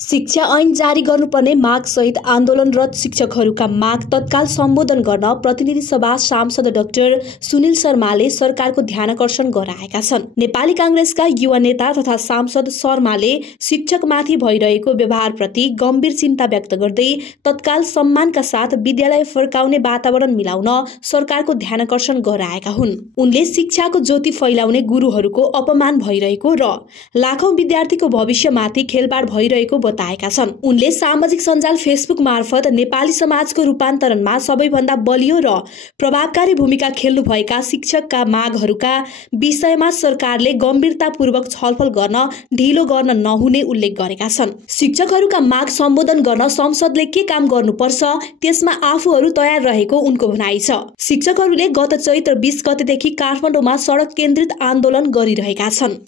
शिक्षा ऐन जारी गर्नुपर्ने माग सहित आन्दोलनरत शिक्षकहरूका माग तत्काल सम्बोधन गर्न प्रतिनिधि सभा सांसद डाक्टर सुनिल शर्माले सरकारको ध्यानकर्षण गराएका छन्। नेपाली कांग्रेसका युवा नेता तथा सांसद शर्माले शिक्षकमाथि भइरहेको व्यवहारप्रति गम्भीर चिन्ता व्यक्त गर्दै तत्काल सम्मानका साथ विद्यालय फर्काउने वातावरण मिलाउन सरकारको ध्यानकर्षण गराएका हुन्। उनले शिक्षाको ज्योति फैलाउने गुरुहरूको अपमान भइरहेको र लाखौं विद्यार्थीको भविष्यमाथि खेलबाड भइरहेको बताएका छन्। उनले सामाजिक सञ्जाल फेसबुक मार्फत नेपाली समाजको रूपान्तरणमा सबैभन्दा बलियो र प्रभावकारी भूमिका खेल्नुभएका शिक्षकका मागहरूका विषयमा सरकारले गम्भीरतापूर्वक छलफल गर्न ढिलो गर्न नहुने उल्लेख गरेका छन्। शिक्षकहरूका माग सम्बोधन गर्न संसदले के काम गर्नुपर्छ त्यसमा आफूहरू तयार रहेको उनको भनाइ छ। शिक्षकहरूले गत चैत्र 20 गतेदेखि काठमाडौँमा सडक केन्द्रित आन्दोलन गरिरहेका छन्।